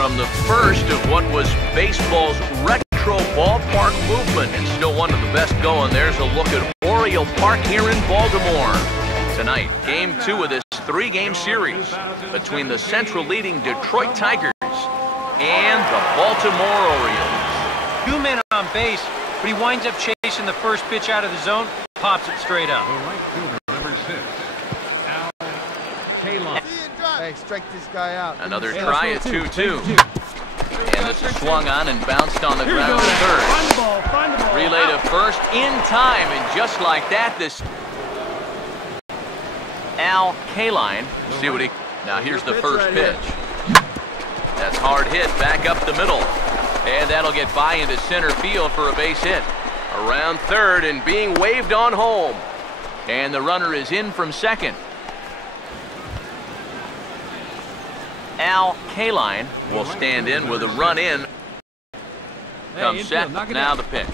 from the first of what was baseball's retro ballpark movement, and still one of the best going. There's a look at Oriole Park here in Baltimore. Tonight, Game 2 of this 3-game series between the Central leading Detroit Tigers and the Baltimore Orioles. 2 men on base, but he winds up chasing the first pitch out of the zone, pops it straight up. Number 6, KALINE. Hey, strike this guy out. Another try at 2-2. And this is swung on and bounced on the ground to third. Find the ball. Relay to first in time, and just like that, this KALINE. See what he. Now here's the first pitch. That's hard hit back up the middle, and that'll get by into center field for a base hit. Around third and being waved on home, and the runner is in from second. KALINE will stand in with a run in. Comes set, now the pitch.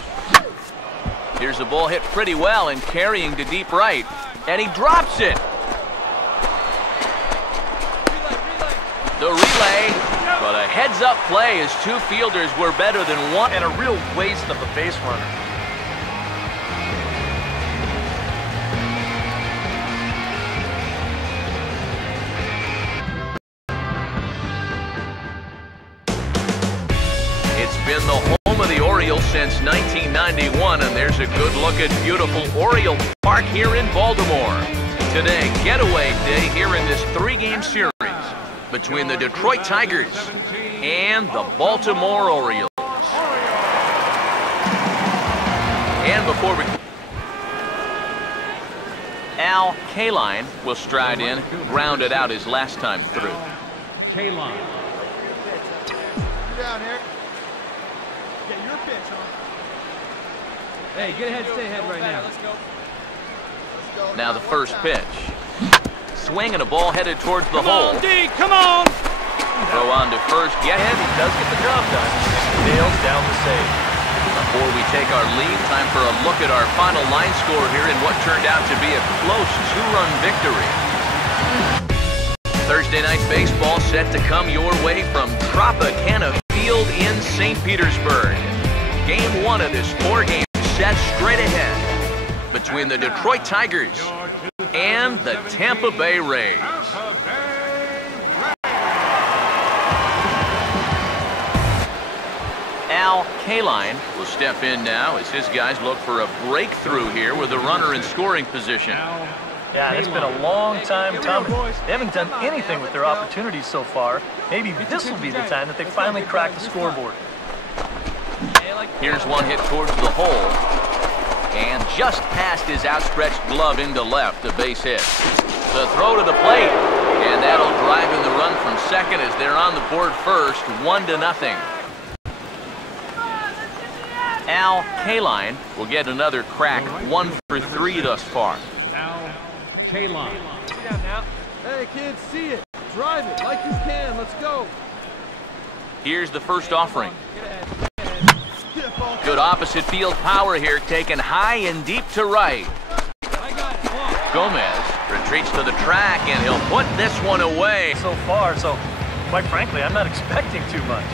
Here's the ball hit pretty well and carrying to deep right, and he drops it. The relay, but a heads-up play as 2 fielders were better than one, and a real waste of a base runner. It's been the home of the Orioles since 1991, and there's a good look at beautiful Oriole Park here in Baltimore. Today, getaway day here in this 3-game series between the Detroit Tigers and the Baltimore Orioles. And before we... KALINE will stride in, grounded out his last time through. KALINE. Down here. Get your pitch, huh? Hey, get ahead, stay ahead right now. Let's go. Now the first pitch. Swing and a ball headed towards the hole. Come on, D, come on! Throw on to first. Get ahead. He does get the job done. Nails down the save. Before we take our lead, time for a look at our final line score here in what turned out to be a close 2-run victory. Thursday night baseball set to come your way from Tropicana Field in St. Petersburg. Game 1 of this 4-game set straight ahead between the Detroit Tigers and the Tampa Bay Rays. KALINE will step in now as his guys look for a breakthrough here with a runner in scoring position. Yeah, it's been a long time coming. They haven't done anything with their opportunities so far. Maybe this will be the time that they finally crack the scoreboard. Here's one hit towards the hole, and just past his outstretched glove into left, a base hit. The throw to the plate, and that'll drive in the run from second as they're on the board first, 1-0. KALINE will get another crack, 1 for 3 thus far. KALINE. Hey, kids, see it. Drive it like you can. Let's go. Here's the first offering. Good opposite field power here, taken high and deep to right. Gomez retreats to the track, and he'll put this one away. So far, so quite frankly, I'm not expecting too much.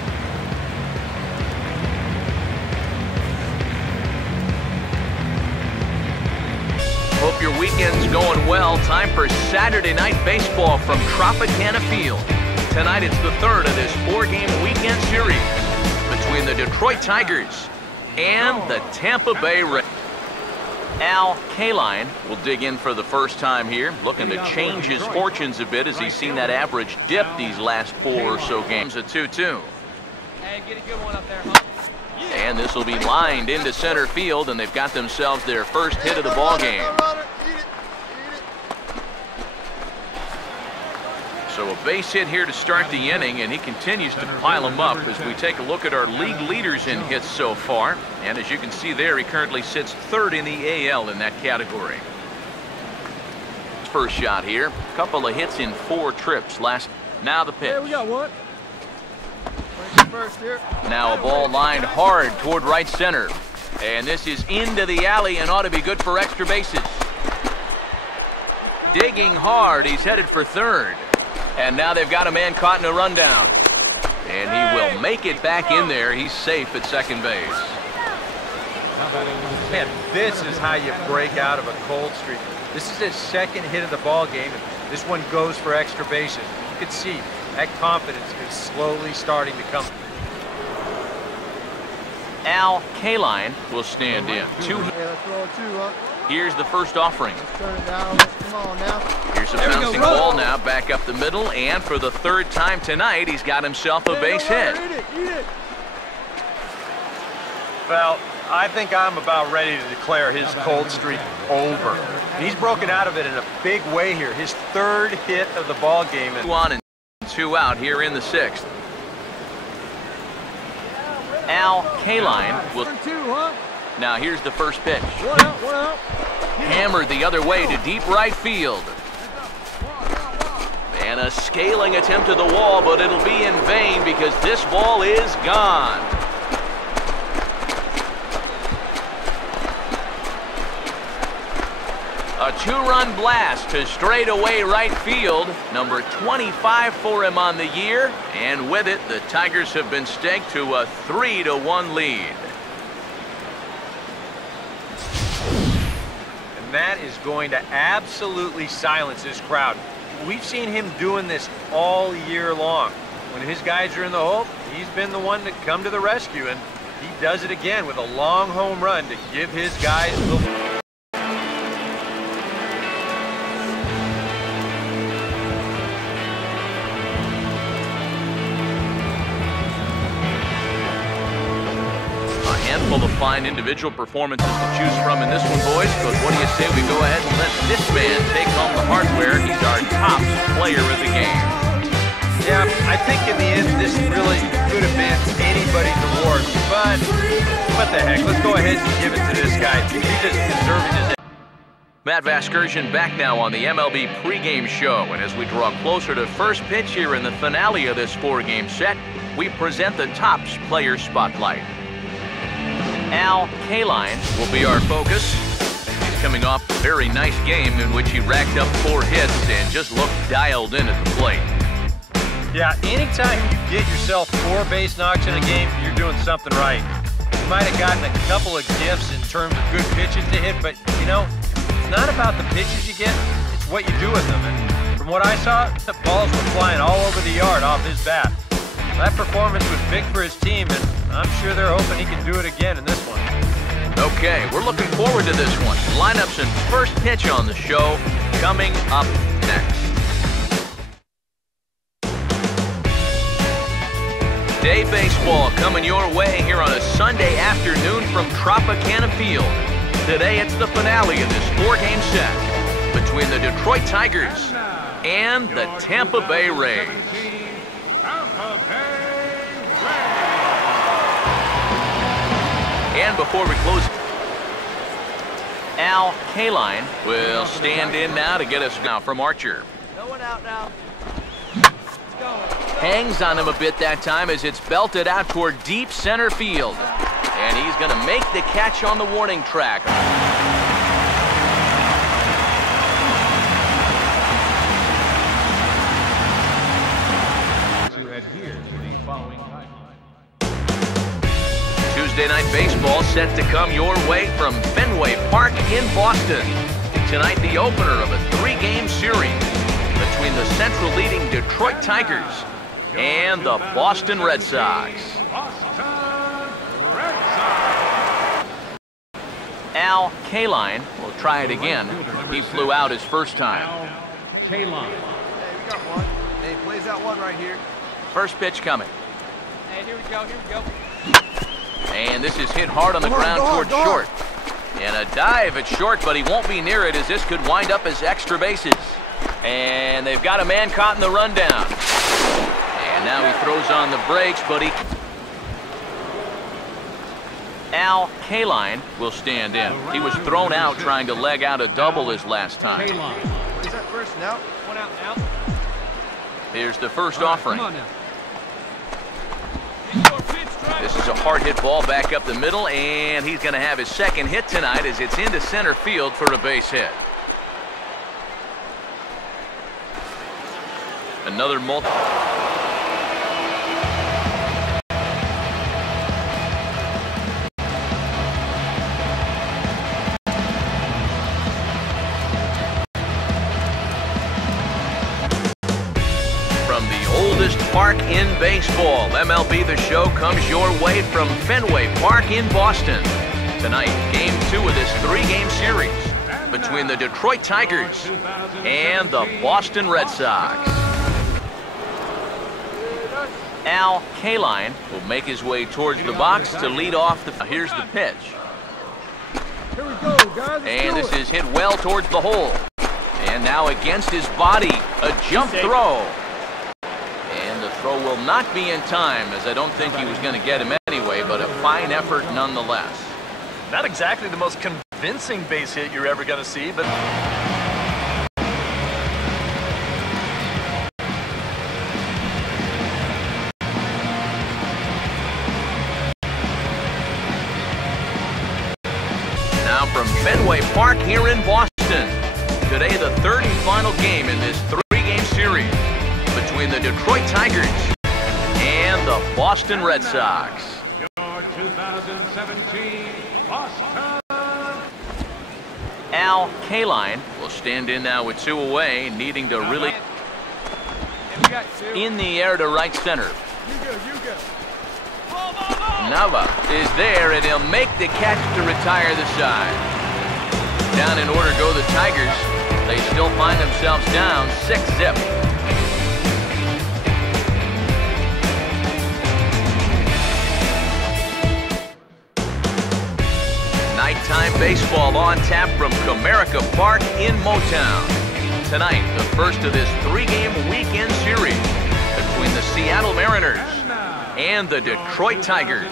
Hope your weekend's going well. Time for Saturday night baseball from Tropicana Field. Tonight it's the 3rd of this 4-game weekend series between the Detroit Tigers and the Tampa Bay Rays. KALINE will dig in for the first time here, looking to change his fortunes a bit as he's seen that average dip these last 4 or so games at 2-2. Hey, get a good one up there, huh? And this will be lined into center field, and they've got themselves their first hit of the ball game. So a base hit here to start the inning, and he continues to pile them up as we take a look at our league leaders in hits so far. And as you can see there, he currently sits 3rd in the AL in that category. First shot here, a couple of hits in 4 trips last. Now the pitch. Hey, we got one. First here. Now a ball lined hard toward right center. And this is into the alley and ought to be good for extra bases. Digging hard, he's headed for third. And now they've got a man caught in a rundown. And he will make it back in there. He's safe at second base. Man, this is how you break out of a cold streak. This is his second hit of the ball game. This one goes for extra bases. You can see that confidence is slowly starting to come. KALINE will stand in. Here's the first offering. Here's a bouncing ball now back up the middle, and for the third time tonight, he's got himself a base hit. Well, I think I'm about ready to declare his cold streak over. He's broken out of it in a big way here. His third hit of the ball game. 2 on and 2 out here in the 6th. KALINE will. Now here's the first pitch. Hammered the other way to deep right field. And a scaling attempt to the wall, but it'll be in vain because this ball is gone. A 2-run blast to straightaway right field. Number 25 for him on the year. And with it, the Tigers have been staked to a 3-1 lead. And that is going to absolutely silence this crowd. We've seen him doing this all year long. When his guys are in the hole, he's been the one to come to the rescue. And he does it again with a long home run to give his guys the... Handful of fine individual performances to choose from in this one, boys, but what do you say we go ahead and let this man take home the hardware? He's our top player of the game. Yeah, I think in the end this really could have been anybody's award, but what the heck, let's go ahead and give it to this guy. He's just deserving his... Matt Vasgersian back now on the MLB pregame show, and as we draw closer to first pitch here in the finale of this 4-game set, we present the Topps Player Spotlight. KALINE will be our focus. He's coming off a very nice game in which he racked up 4 hits and just looked dialed in at the plate. Yeah, anytime you get yourself 4 base knocks in a game, you're doing something right. You might have gotten a couple of gifts in terms of good pitches to hit, but, you know, it's not about the pitches you get, it's what you do with them. And from what I saw, the balls were flying all over the yard off his bat. That performance was big for his team, and I'm sure they're hoping he can do it again in this one. Okay, we're looking forward to this one. Lineups and first pitch on the show coming up next. Day baseball coming your way here on a Sunday afternoon from Tropicana Field. Today it's the finale of this 4-game set between the Detroit Tigers and the Tampa Bay Rays. And before we close, KALINE will stand in now to get us now from Archer. No one out now. Hangs on him a bit that time as it's belted out toward deep center field. And he's going to make the catch on the warning track. Tuesday Night Baseball set to come your way from Fenway Park in Boston. Tonight, the opener of a 3-game series between the Central leading Detroit Tigers and the Boston Red Sox. KALINE will try it again. He flew out his first time. KALINE. Hey, we got one. Hey, plays out one right here. First pitch coming. Hey, here we go, here we go. And this is hit hard on the ground towards short. And a dive at short, but he won't be near it as this could wind up as extra bases. And they've got a man caught in the rundown. And now he throws on the brakes, but he... KALINE will stand in. He was thrown out trying to leg out a double his last time. KALINE. What is that first now? One out now. Here's the first offering. Come on now. This is a hard hit ball back up the middle, and he's going to have his second hit tonight as it's into center field for a base hit. Another multi. oldest park in baseball. MLB The Show comes your way from Fenway Park in Boston. Tonight, Game 2 of this 3-game series between the Detroit Tigers and the Boston Red Sox. KALINE will make his way towards the box to lead off the... Here's the pitch. Here we go, guys. And this is hit well towards the hole. And now against his body, a jump throw. And the throw will not be in time, as I don't think he was going to get him anyway, but a fine effort nonetheless. Not exactly the most convincing base hit you're ever going to see, but... Now from Fenway Park here in Boston. Today, the third and final game in this 3-game series between the Detroit Tigers and the Boston Red Sox. Your 2017 Boston. KALINE will stand in now with 2 away, needing to really... In the air to right center. You go. Nava is there, and he'll make the catch to retire the side. Down in order go the Tigers. They still find themselves down 6-zip. Nighttime baseball on tap from Comerica Park in Motown. Tonight, the first of this 3-game weekend series between the Seattle Mariners and the Detroit Tigers.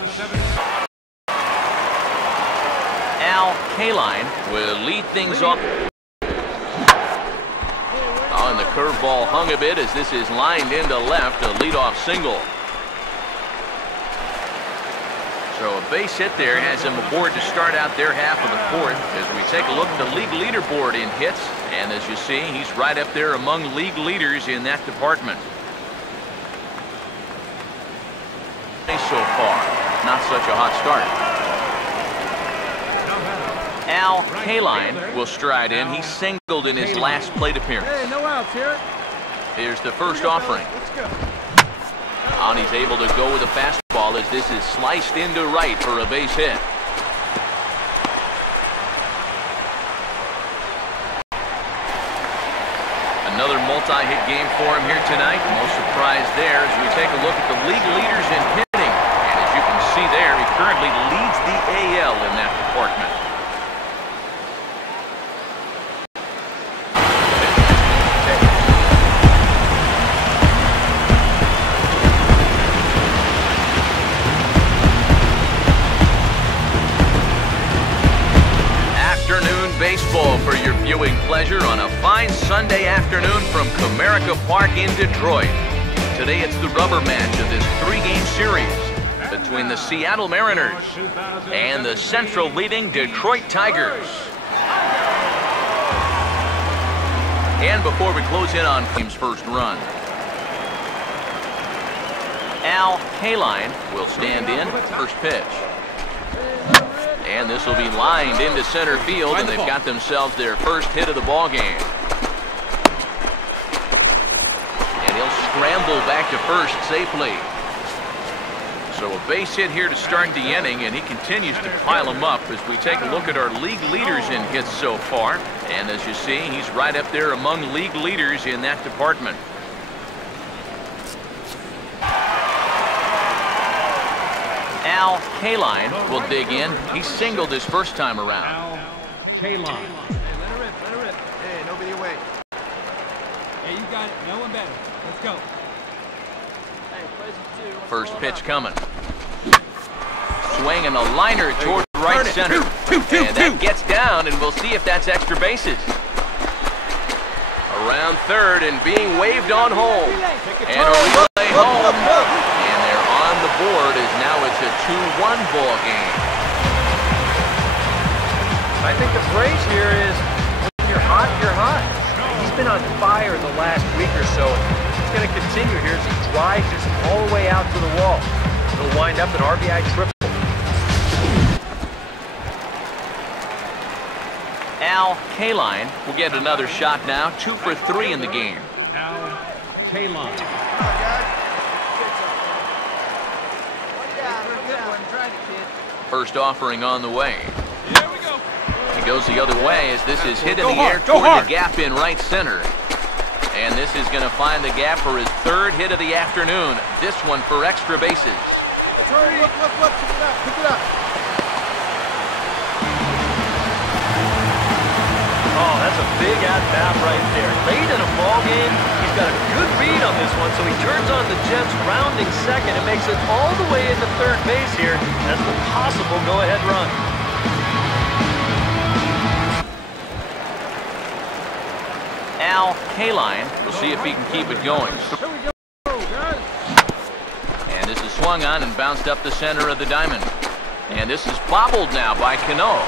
KALINE will lead things off. Oh, and the curveball hung a bit as this is lined into left, a leadoff single. So a base hit there has him aboard to start out their half of the 4th. As we take a look at the league leaderboard in hits, and as you see, he's right up there among league leaders in that department. So far, not such a hot start. KALINE will stride in. He singled in his last plate appearance. Hey, no outs here. Here's the first offering. Let's go. And he's able to go with a fastball as this is sliced into right for a base hit. Another multi-hit game for him here tonight. No surprise there as we take a look at the league leaders in hitting. And as you can see there, he currently leads the AL in that department. Baseball for your viewing pleasure on a fine Sunday afternoon from Comerica Park in Detroit. Today it's the rubber match of this 3-game series between the Seattle Mariners and the Central leading Detroit Tigers. And before we close in on team's first run, KALINE will stand in. First pitch. And this will be lined into center field, and they've got themselves their first hit of the ball game. And he'll scramble back to first safely. So a base hit here to start the inning, and he continues to pile them up as we take a look at our league leaders in hits so far. And as you see, he's right up there among league leaders in that department. KALINE will dig in. He singled his first time around. KALINE. Hey, let her rip. Hey, nobody away. Hey, you got it. No one better. Let's go. First pitch coming. Swinging a liner toward right center. And that gets down, and we'll see if that's extra bases. Around third and being waved on home. And a relay home. And they're on the board as now it's a 2-1 ball game. I think the phrase here is, when you're hot, you're hot. He's been on fire the last week or so. It's going to continue here as he drives this all the way out to the wall. It'll wind up an RBI triple. KALINE will get another shot now. 2 for 3 in the game. KALINE. Come on, guys. First offering on the way. Here we go. He goes the other way as this is hit in the air toward the gap in right center. And this is going to find the gap for his third hit of the afternoon. This one for extra bases. Look, pick it up. Oh, that's a big at-bat right there. Late in a ball game, he's got a good read on this one, so he turns on the Jets rounding second and makes it all the way into third base here. That's the possible go-ahead run. KALINE will see if he can keep it going. Here we go, guys. And this is swung on and bounced up the center of the diamond. And this is bobbled now by Cano.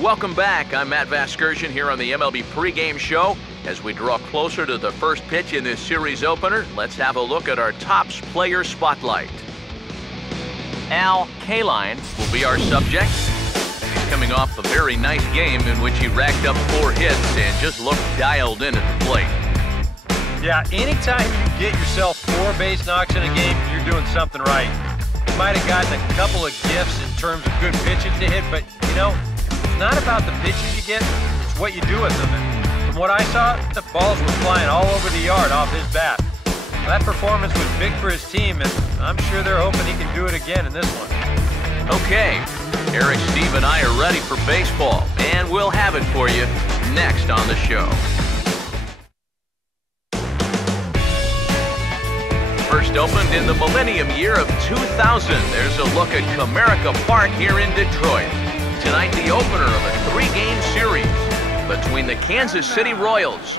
Welcome back. I'm Matt Vasgersian here on the MLB pregame show. As we draw closer to the first pitch in this series opener, let's have a look at our Topps player spotlight. KALINE will be our subject. He's coming off a very nice game in which he racked up 4 hits and just looked dialed in at the plate. Yeah, anytime you get yourself 4 base knocks in a game, you're doing something right. You might have gotten a couple of gifts in terms of good pitches to hit, but, you know, it's not about the pitches you get, it's what you do with them. And from what I saw, the balls were flying all over the yard off his bat. That performance was big for his team, and I'm sure they're hoping he can do it again in this one. Okay, Eric, Steve, and I are ready for baseball, and we'll have it for you next on the show. First opened in the millennium year of 2000. There's a look at Comerica Park here in Detroit. Tonight, the opener of a 3-game series between the Kansas City Royals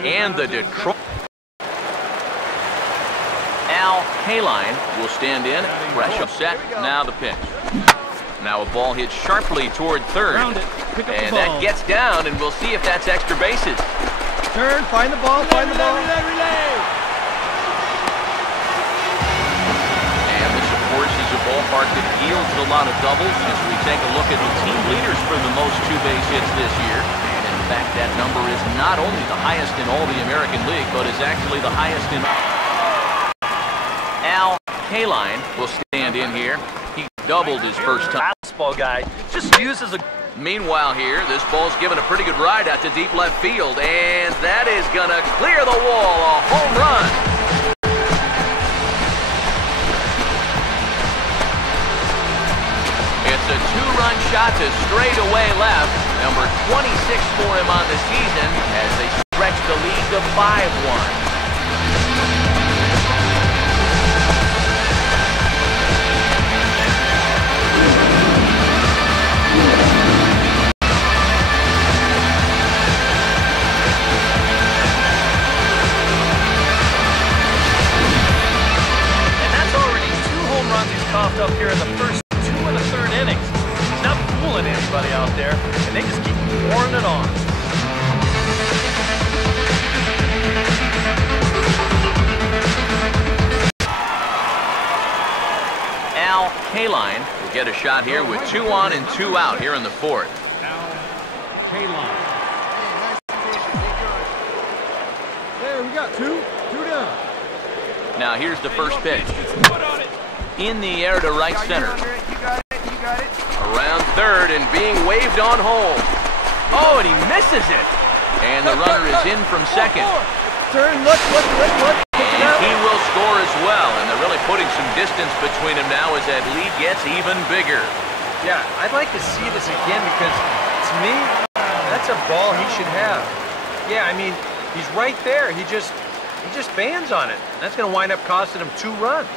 and the Detroit. KALINE will stand in, fresh up set, now the pitch. Now a ball hit sharply toward third, and that gets down, and we'll see if that's extra bases. Turn, find the ball, Relay. And this, of course, is a ballpark that yields a lot of doubles as we take a look at the team leaders for the most 2-base hits this year. And in fact, that number is not only the highest in all the American League, but is actually the highest in... KALINE will stand in here. He doubled his first time. Fastball guy just uses a... Meanwhile here, this ball's given a pretty good ride out to deep left field, and that is going to clear the wall, a home run. It's a 2-run shot to straightaway left, number 26 for him on the season as they stretch the lead to 5-1. Up here in the first 2 and the 3rd innings. He's not fooling anybody out there, and they just keep pouring it on. KALINE will get a shot here with 2 on and 2 out here in the 4th. KALINE. There, we got 2 down. Now here's the first pitch. In the air to right center. You got it. Around third and being waved on home. Oh, and he misses it. And the runner is in from second. Turn, look. And he will score as well. And they're really putting some distance between them now as that lead gets even bigger. Yeah, I'd like to see this again because, to me, that's a ball he should have. Yeah, I mean, he's right there. He just bands on it. That's going to wind up costing him 2 runs.